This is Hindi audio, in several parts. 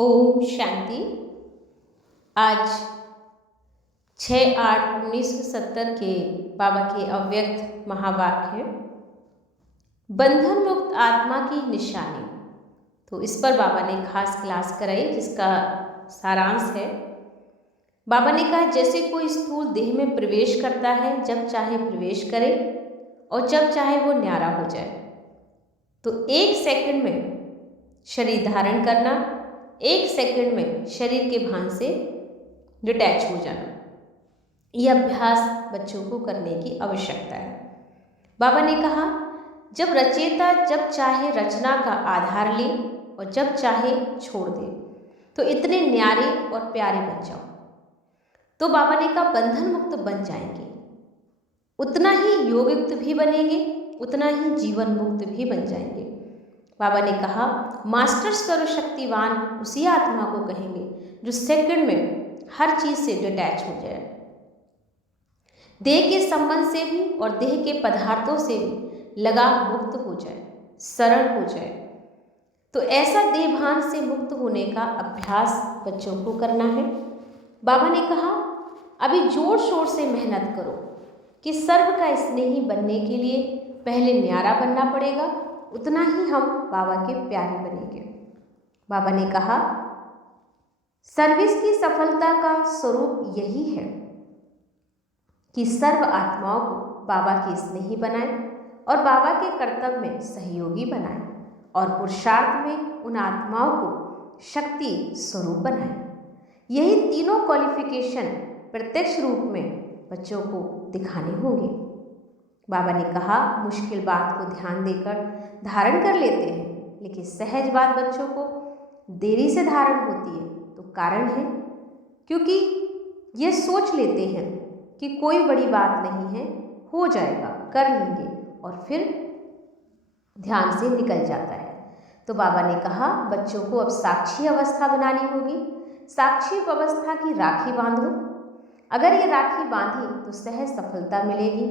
ओम शांति। आज 6/8/1970 के बाबा के अव्यक्त महावाक्य है, बंधन मुक्त आत्मा की निशानी। तो इस पर बाबा ने खास क्लास कराई जिसका सारांश है। बाबा ने कहा जैसे कोई स्थूल देह में प्रवेश करता है, जब चाहे प्रवेश करे और जब चाहे वो न्यारा हो जाए। तो 1 सेकंड में शरीर धारण करना, 1 सेकंड में शरीर के भान से डिटैच हो जाना, यह अभ्यास बच्चों को करने की आवश्यकता है। बाबा ने कहा जब रचेता जब चाहे रचना का आधार ले और जब चाहे छोड़ दे, तो इतने न्यारे और प्यारे बन जाओ। तो बाबा ने कहा बंधन मुक्त बन जाएंगे, उतना ही योगयुक्त भी बनेंगे, उतना ही जीवन मुक्त भी बन जाएंगे। बाबा ने कहा मास्टर सर्वशक्तिवान उसी आत्मा को कहेंगे जो सेकंड में हर चीज से डिटैच हो जाए, देह के संबंध से भी और देह के पदार्थों से भी लगाव मुक्त हो जाए, सरल हो जाए। तो ऐसा देह भान से मुक्त होने का अभ्यास बच्चों को करना है। बाबा ने कहा अभी जोर शोर से मेहनत करो कि सर्व का स्नेही बनने के लिए पहले न्यारा बनना पड़ेगा, उतना ही हम बाबा के प्यारे बनेंगे। बाबा ने कहा सर्विस की सफलता का स्वरूप यही है कि सर्व आत्माओं को बाबा के स्नेही बनाए और बाबा के कर्तव्य में सहयोगी बनाए और पुरुषार्थ में उन आत्माओं को शक्ति स्वरूप बनाए। यही तीनों क्वालिफिकेशन प्रत्यक्ष रूप में बच्चों को दिखाने होंगे। बाबा ने कहा मुश्किल बात को ध्यान देकर धारण कर लेते हैं, लेकिन सहज बात बच्चों को देरी से धारण होती है। तो कारण है क्योंकि ये सोच लेते हैं कि कोई बड़ी बात नहीं है, हो जाएगा, कर लेंगे, और फिर ध्यान से निकल जाता है। तो बाबा ने कहा बच्चों को अब साक्षी अवस्था बनानी होगी। साक्षी अवस्था की राखी बांधो। अगर ये राखी बांधी तो सहज सफलता मिलेगी।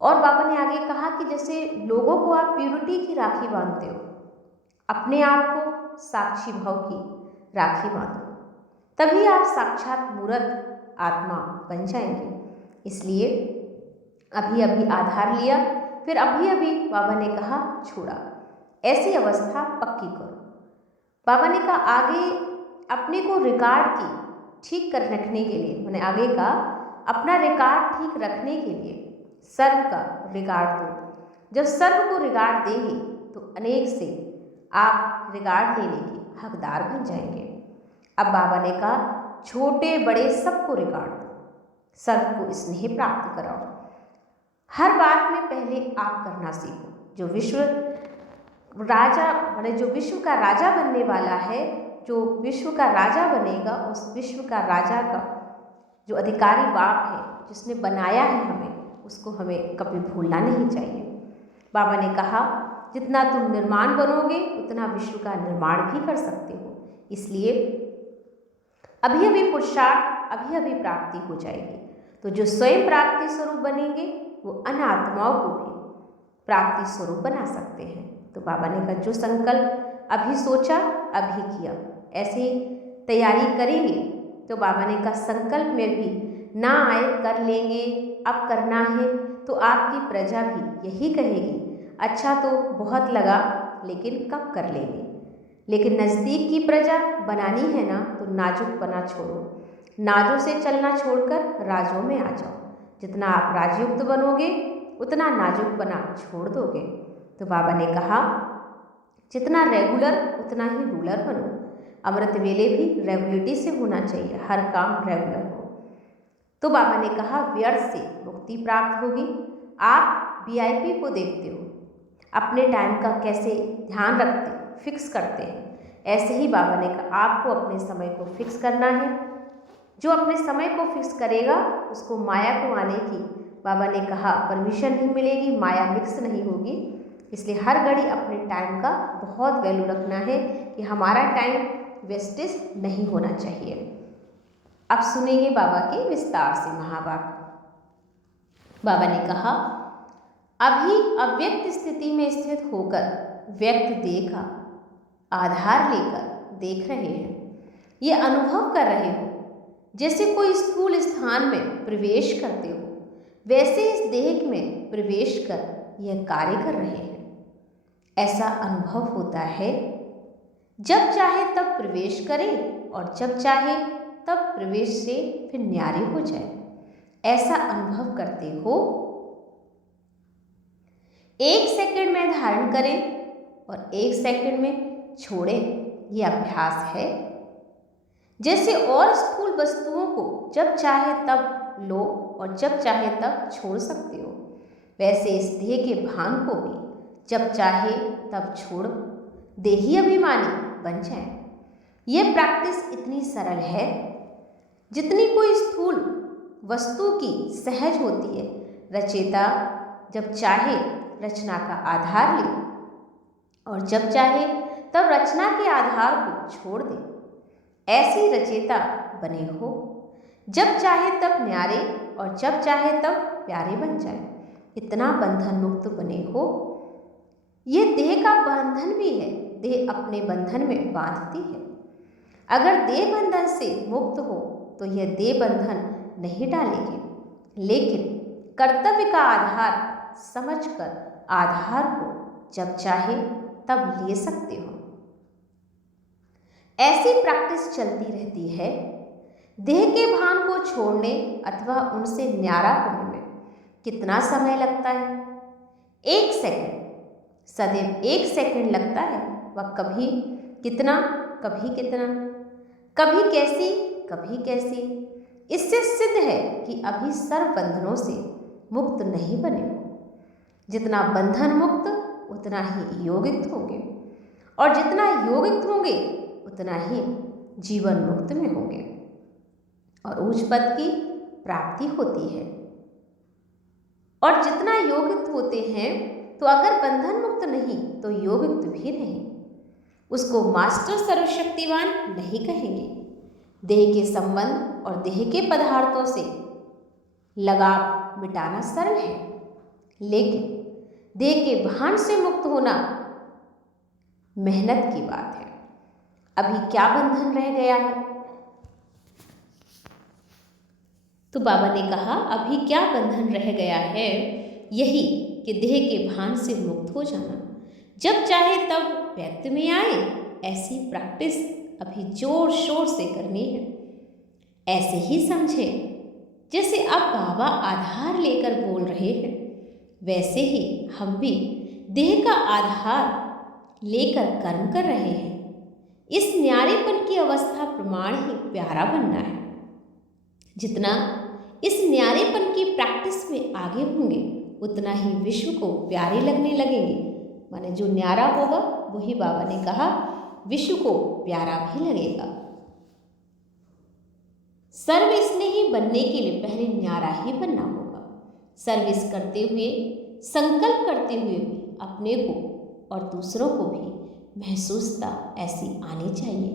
और बाबा ने आगे कहा कि जैसे लोगों को आप प्यूरिटी की राखी बांधते हो, अपने आप को साक्षी भाव की राखी बांधो, तभी आप साक्षात मूर्त आत्मा बन जाएंगे। इसलिए अभी अभी आधार लिया, फिर अभी अभी बाबा ने कहा छोड़ा, ऐसी अवस्था पक्की करो। बाबा ने कहा आगे अपने को रिकॉर्ड की ठीक कर रखने के लिए, मैंने आगे का अपना रिकॉर्ड ठीक रखने के लिए सर्व का रिकॉर्ड दो। जब सर्व को रिकॉर्ड देंगे तो अनेक से आप रिकॉर्ड लेने के हकदार बन जाएंगे। अब बाबा ने कहा छोटे बड़े सबको रिकॉर्ड दो, सबको स्नेह प्राप्त कराओ। हर बात में पहले आप करना सीखो। जो विश्व राजा माने जो विश्व का राजा बनने वाला है, जो विश्व का राजा बनेगा, उस विश्व का राजा का जो अधिकारी बाप है, जिसने बनाया है हमें, उसको हमें कभी भूलना नहीं चाहिए। बाबा ने कहा जितना तुम निर्माण बनोगे उतना विश्व का निर्माण भी कर सकते हो। इसलिए अभी अभी पुरुषार्थ, अभी अभी प्राप्ति हो जाएगी। तो जो स्वयं प्राप्ति स्वरूप बनेंगे वो अन्य आत्माओं को भी प्राप्ति स्वरूप बना सकते हैं। तो बाबा ने कहा जो संकल्प अभी सोचा अभी किया, ऐसे तैयारी करेंगे तो बाबा ने कहा संकल्प में भी ना आए कर लेंगे, अब करना है तो आपकी प्रजा भी यही कहेगी अच्छा तो बहुत लगा लेकिन कब कर लेंगे। लेकिन नज़दीक की प्रजा बनानी है ना, तो नाजुक बना छोड़ो, नाजों से चलना छोड़कर राजों में आ जाओ। जितना आप राजयुक्त बनोगे उतना नाजुक बना छोड़ दोगे। तो बाबा ने कहा जितना रेगुलर उतना ही रूलर बनो। अमृत वेले भी रेगुलरिटी से होना चाहिए, हर काम रेगुलर हो। तो बाबा ने कहा व्यर्थ से मुक्ति प्राप्त होगी। आप वीआईपी को देखते हो, अपने टाइम का कैसे ध्यान रखते, फिक्स करते हैं, ऐसे ही बाबा ने कहा आपको अपने समय को फिक्स करना है। जो अपने समय को फिक्स करेगा उसको माया को आने की बाबा ने कहा परमिशन नहीं मिलेगी, माया मिक्स नहीं होगी। इसलिए हर घड़ी अपने टाइम का बहुत वैल्यू रखना है कि हमारा टाइम वेस्टेज नहीं होना चाहिए। अब सुनेंगे बाबा के विस्तार से महावाक्य। बाबा ने कहा अभी अव्यक्त स्थिति में स्थित होकर व्यक्त देह का आधार लेकर देख रहे हैं, ये अनुभव कर रहे हो। जैसे कोई स्थूल स्थान में प्रवेश करते हो, वैसे इस देह में प्रवेश कर यह कार्य कर रहे हैं। ऐसा अनुभव होता है। जब चाहे तब प्रवेश करें और जब चाहे तब प्रवेश से फिर न्यारे हो जाए, ऐसा अनुभव करते हो। 1 सेकंड में धारण करें और 1 सेकंड में छोड़ें, यह अभ्यास है। जैसे और स्थूल वस्तुओं को जब चाहे तब लो और जब चाहे तब छोड़ सकते हो, वैसे इस देह के भान को भी जब चाहे तब छोड़ देही अभिमानी बन जाए। यह प्रैक्टिस इतनी सरल है जितनी कोई स्थूल वस्तु की सहज होती है। रचयिता जब चाहे रचना का आधार ले और जब चाहे तब रचना के आधार को छोड़ दे। ऐसी रचयिता बने हो, जब चाहे तब न्यारे और जब चाहे तब प्यारे बन जाए। इतना बंधन मुक्त बने हो। यह देह का बंधन भी है, देह अपने बंधन में बांधती है। अगर देह बंधन से मुक्त हो तो यह देह बंधन नहीं डालेगी, लेकिन कर्तव्य का आधार समझकर आधार को जब चाहे तब ले सकते हो। ऐसी प्रैक्टिस चलती रहती है। देह के भान को छोड़ने अथवा उनसे न्यारा होने में कितना समय लगता है? 1 सेकंड, सदैव 1 सेकंड लगता है। वह कभी कितना, कभी कितना, कभी कैसी, कभी कैसी। इससे सिद्ध है कि अभी सर्व बंधनों से मुक्त नहीं बने हो। जितना बंधन मुक्त उतना ही योगित होंगे, और जितना योगित होंगे उतना ही जीवन मुक्त में होंगे और उच्च पद की प्राप्ति होती है। और जितना योगित होते हैं, तो अगर बंधन मुक्त नहीं तो योगित भी नहीं, उसको मास्टर सर्वशक्तिवान नहीं कहेंगे। देह के संबंध और देह के पदार्थों से लगाव मिटाना सरल है, लेकिन देह के भान से मुक्त होना मेहनत की बात है। अभी क्या बंधन रह गया है? तो बाबा ने कहा, अभी क्या बंधन रह गया है? यही कि देह के भान से मुक्त हो जाना। जब चाहे तब व्यक्त में आए, ऐसी प्रैक्टिस अभी जोर शोर से करनी है। ऐसे ही समझे जैसे अब बाबा आधार लेकर बोल रहे हैं, वैसे ही हम भी देह का आधार लेकर कर्म कर रहे हैं। इस न्यारेपन की अवस्था प्रमाण ही प्यारा बनना है। जितना इस न्यारेपन की प्रैक्टिस में आगे होंगे, उतना ही विश्व को प्यारे लगने लगेंगे। माने जो न्यारा होगा वही बाबा ने कहा विश्व को प्यारा भी लगेगा। सर्विस नहीं बनने के लिए पहले न्यारा ही बनना होगा। सर्विस करते हुए, संकल्प करते हुए भी अपने को और दूसरों को भी महसूसता ऐसी आनी चाहिए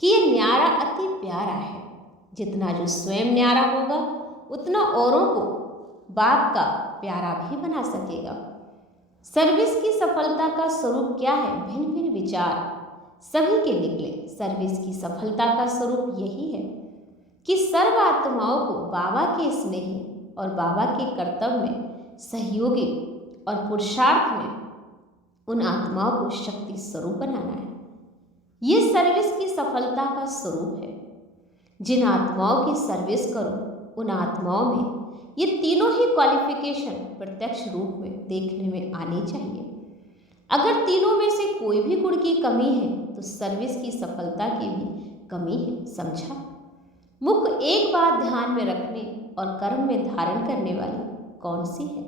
कि ये न्यारा अति प्यारा है। जितना जो स्वयं न्यारा होगा, उतना औरों को बाप का प्यारा भी बना सकेगा। सर्विस की सफलता का स्वरूप क्या है? भिन्न भिन्न विचार सभी के निकले। सर्विस की सफलता का स्वरूप यही है कि सर्व आत्माओं को बाबा के स्नेही और बाबा के कर्तव्य में सहयोगी और पुरुषार्थ में उन आत्माओं को शक्ति स्वरूप बनाना है। ये सर्विस की सफलता का स्वरूप है। जिन आत्माओं की सर्विस करो, उन आत्माओं में ये तीनों ही क्वालिफिकेशन प्रत्यक्ष रूप में देखने में आनी चाहिए। अगर तीनों में से कोई भी गुण की कमी है तो सर्विस की सफलता की भी कमी है। समझा? मुख्य एक बात ध्यान में रखने और कर्म में धारण करने वाली कौन सी है,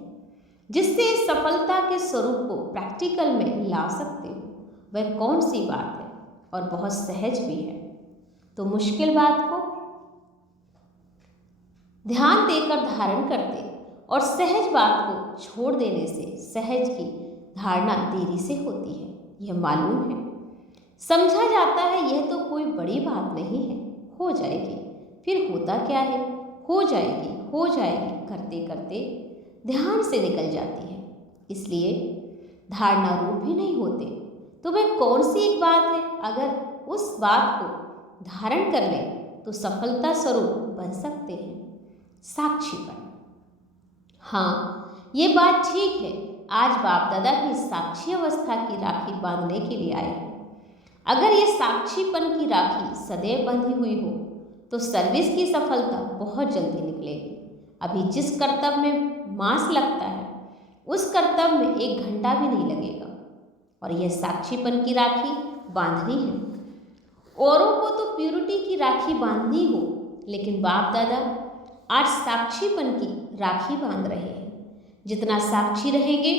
जिससे इस सफलता के स्वरूप को प्रैक्टिकल में ला सकते हो? वह कौन सी बात है? और बहुत सहज भी है। तो मुश्किल बात को ध्यान देकर धारण करते और सहज बात को छोड़ देने से सहज की धारणा देरी से होती है, यह मालूम है। समझा जाता है यह तो कोई बड़ी बात नहीं है, हो जाएगी। फिर होता क्या है? हो जाएगी, हो जाएगी करते करते ध्यान से निकल जाती है, इसलिए धारणा रूप भी नहीं होते। तो वह कौन सी एक बात है? अगर उस बात को धारण कर ले तो सफलता स्वरूप बन सकते हैं। साक्षीपन। हाँ, ये बात ठीक है। आज बाप दादा की साक्षी अवस्था की राखी बांधने के लिए आए हैं। अगर ये साक्षीपन की राखी सदैव बंधी हुई हो तो सर्विस की सफलता बहुत जल्दी निकलेगी। अभी जिस कर्तव्य में मास लगता है उस कर्तव्य में 1 घंटा भी नहीं लगेगा। और यह साक्षीपन की राखी बांधनी है। औरों को तो प्यूरिटी की राखी बांधनी हो, लेकिन बाप दादा आज साक्षीपन की राखी बांध रहे हैं। जितना साक्षी रहेंगे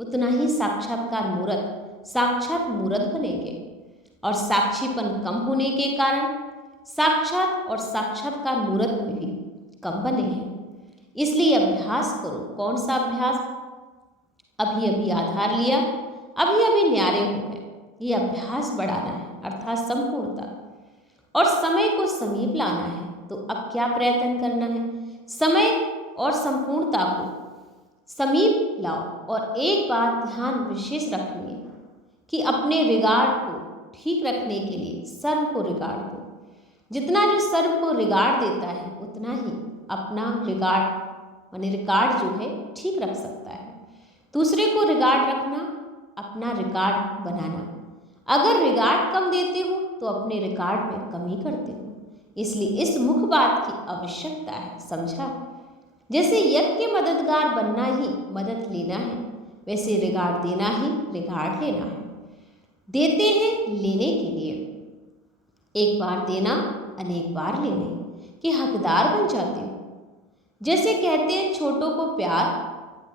उतना ही साक्षात मूर्त बनेंगे। और साक्षीपन कम होने के कारण साक्षात और साक्षात्कार मूर्त में भी कम बने हैं। इसलिए अभ्यास करो। कौन सा अभ्यास? अभी अभी आधार लिया, अभी अभी न्यारे हो गए। ये अभ्यास बढ़ाना है, अर्थात संपूर्णता, और समय को समीप लाना है। तो अब क्या प्रयत्न करना है? समय और संपूर्णता को समीप लाओ। और एक बात ध्यान विशेष रखनी है कि अपने रिगार्ड को ठीक रखने के लिए सर्व को रिगार्ड दो। जितना जो सर्व को रिगार्ड देता है उतना ही अपना रिगार्ड माने रिकॉर्ड जो है ठीक रख सकता है। दूसरे को रिगार्ड रखना, अपना रिकॉर्ड बनाना। अगर रिगार्ड कम देते हो तो अपने रिकॉर्ड में कमी करते हो। इसलिए इस मुख्य बात की आवश्यकता है, समझा? जैसे यज्ञ के मददगार बनना ही मदद लेना है, वैसे रिगार्ड देना ही रिगार्ड लेना है। देते हैं लेने के लिए। एक बार देना अनेक बार लेने के हकदार बन जाते हो। जैसे कहते हैं छोटों को प्यार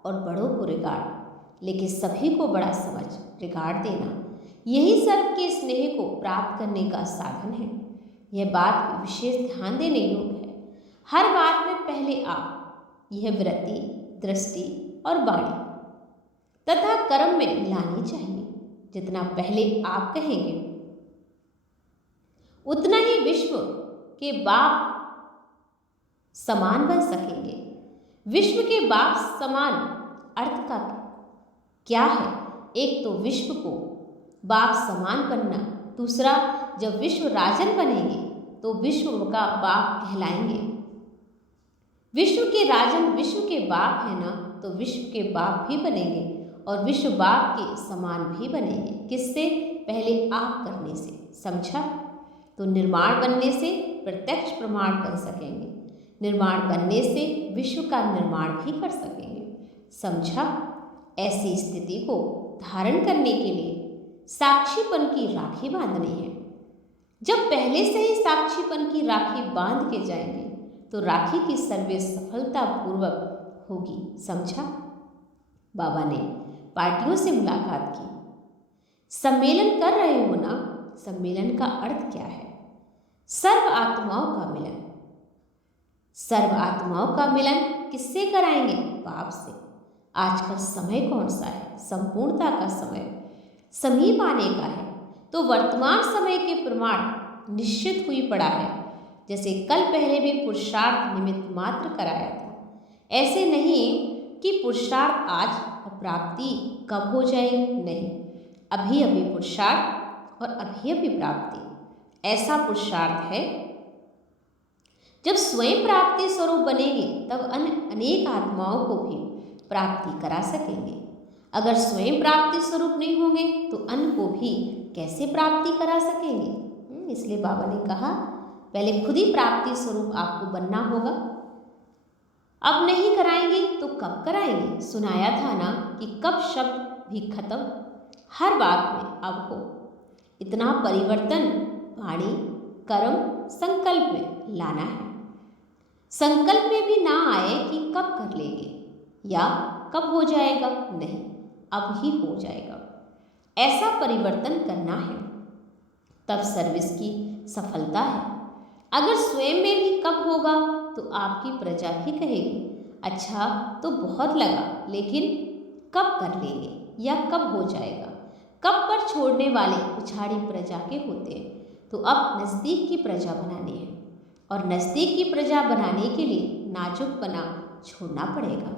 और बड़ों को रिगार्ड, लेकिन सभी को बड़ा समझ रिगार्ड देना, यही सर्व के स्नेह को प्राप्त करने का साधन है। यह बात विशेष ध्यान देने योग्य है। हर बात में पहले आप, यह वृत्ति, दृष्टि और वाणी तथा कर्म में लानी चाहिए। जितना पहले आप कहेंगे उतना ही विश्व के बाप समान बन सकेंगे। विश्व के बाप समान अर्थ का क्या है? एक तो विश्व को बाप समान बनना, दूसरा जब विश्व राजन बनेंगे तो विश्व का बाप कहलाएंगे। विश्व के राजन विश्व के बाप है ना, तो विश्व के बाप भी बनेंगे और विश्व बाप के समान भी बनेंगे। किससे? पहले आप करने से, समझा? तो निर्माण बनने से प्रत्यक्ष प्रमाण बन सकेंगे। निर्माण बनने से विश्व का निर्माण भी कर सकेंगे, समझा? ऐसी स्थिति को धारण करने के लिए साक्षीपन की राखी बांधनी है। जब पहले से ही साक्षीपन की राखी बांध के जाएंगे तो राखी की सर्विस सफलतापूर्वक होगी, समझा? बाबा ने पार्टियों से मुलाकात की। सम्मेलन कर रहे हो ना? सम्मेलन का अर्थ क्या है? सर्व आत्माओं का मिलन। सर्व आत्माओं का मिलन किससे कराएंगे? बाप से। आजकल समय कौन सा है? संपूर्णता का समय समीप आने का है। तो वर्तमान समय के प्रमाण निश्चित हुई पड़ा है। जैसे कल पहले भी पुरुषार्थ निमित्त मात्र कराया था, ऐसे नहीं कि पुरुषार्थ आज और प्राप्ति कब हो जाएगी। नहीं, अभी अभी पुरुषार्थ और अभी अभी प्राप्ति। ऐसा पुरुषार्थ है जब स्वयं प्राप्ति स्वरूप बनेंगे तब अनेक आत्माओं को भी प्राप्ति करा सकेंगे। अगर स्वयं प्राप्ति स्वरूप नहीं होंगे तो अन्य को भी कैसे प्राप्ति करा सकेंगे? इसलिए बाबा ने कहा पहले खुद ही प्राप्ति स्वरूप आपको बनना होगा। अब नहीं कराएंगे तो कब कराएंगे? सुनाया था ना कि कब शब्द भी खत्म, हर बात में अब हो। इतना परिवर्तन वाणी, कर्म, संकल्प में लाना है। संकल्प में भी ना आए कि कब कर लेंगे या कब हो जाएगा, नहीं, अब ही हो जाएगा। ऐसा परिवर्तन करना है, तब सर्विस की सफलता है। अगर स्वयं में भी कब होगा तो आपकी प्रजा भी कहेगी अच्छा तो बहुत लगा, लेकिन कब कर लेंगे या कब हो जाएगा। कब पर छोड़ने वाले पिछाड़ी प्रजा के होते हैं। तो अब नज़दीक की प्रजा बनानी है और नज़दीक की प्रजा बनाने के लिए नाजुकपना छोड़ना पड़ेगा।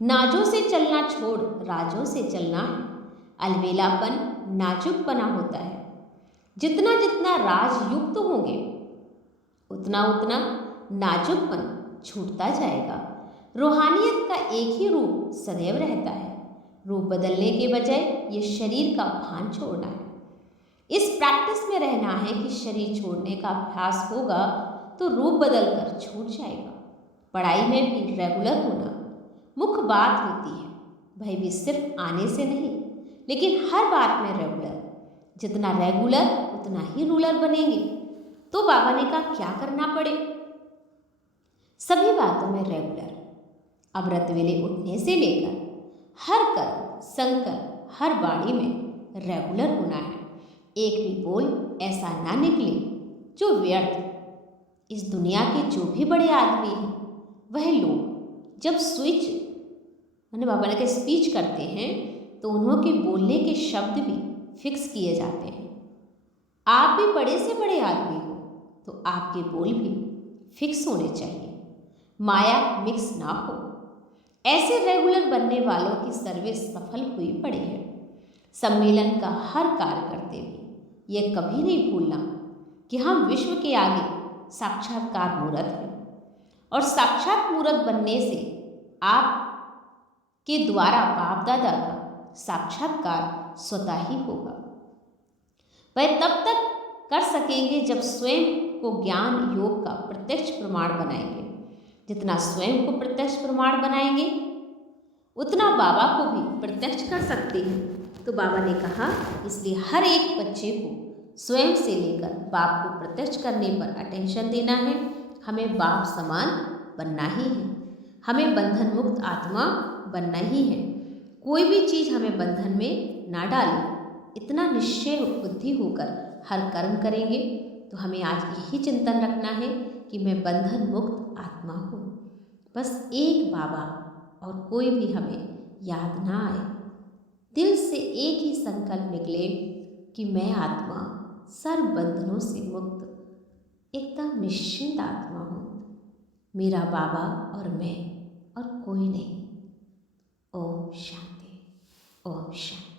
नाजों से चलना छोड़ राजों से चलना है। अलबेलापन नाजुक बना होता है। जितना जितना राजयुक्त होंगे उतना उतना नाजुकपन छूटता जाएगा। रूहानियत का एक ही रूप सदैव रहता है। रूप बदलने के बजाय ये शरीर का भान छोड़ना है। इस प्रैक्टिस में रहना है कि शरीर छोड़ने का अभ्यास होगा तो रूप बदलकर छूट जाएगा। पढ़ाई में भी रेगुलर होना मुख्य बात होती है। भाई भी सिर्फ आने से नहीं, लेकिन हर बात में रेगुलर। जितना रेगुलर उतना ही रूलर बनेंगे। तो बाबा ने कहा क्या करना पड़े? सभी बातों में रेगुलर। अमृत वेले उठने से लेकर हर कर्म संकल्प हर बाणी में रेगुलर होना है। एक भी बोल ऐसा ना निकले जो व्यर्थ। इस दुनिया के जो भी बड़े आदमी हैं वह लोग जब स्विच मैंने बाबा ने कहा स्पीच करते हैं तो उन्होंने बोलने के शब्द भी फिक्स किए जाते हैं। आप भी बड़े से बड़े आदमी हो तो आपके बोल भी फिक्स होने चाहिए, माया मिक्स ना हो। ऐसे रेगुलर बनने वालों की सर्विस सफल हुई पड़ी है। सम्मेलन का हर कार्य करते हुए यह कभी नहीं भूलना कि हम विश्व के आगे साक्षात्कार मूर्त हैं और साक्षात मूर्त बनने से आप के द्वारा बाप दादा का साक्षात्कार स्वतः ही होगा। वह तब तक कर सकेंगे जब स्वयं को ज्ञान योग का प्रत्यक्ष प्रमाण बनाएंगे। जितना स्वयं को प्रत्यक्ष प्रमाण बनाएंगे उतना बाबा को भी प्रत्यक्ष कर सकते हैं। तो बाबा ने कहा इसलिए हर एक बच्चे को स्वयं से लेकर बाप को प्रत्यक्ष करने पर अटेंशन देना है। हमें बाप समान बनना ही है। हमें बंधन मुक्त आत्मा बनना ही है। कोई भी चीज़ हमें बंधन में ना डाले, इतना निश्चय बुद्धि होकर हर कर्म करेंगे। तो हमें आज यही चिंतन रखना है कि मैं बंधन मुक्त आत्मा हूँ। बस एक बाबा और कोई भी हमें याद ना आए। दिल से एक ही संकल्प निकले कि मैं आत्मा सर्व बंधनों से मुक्त एकदम निश्चिंत आत्मा हूँ। मेरा बाबा और मैं और कोई नहीं। ओम शांति, ओम शांति।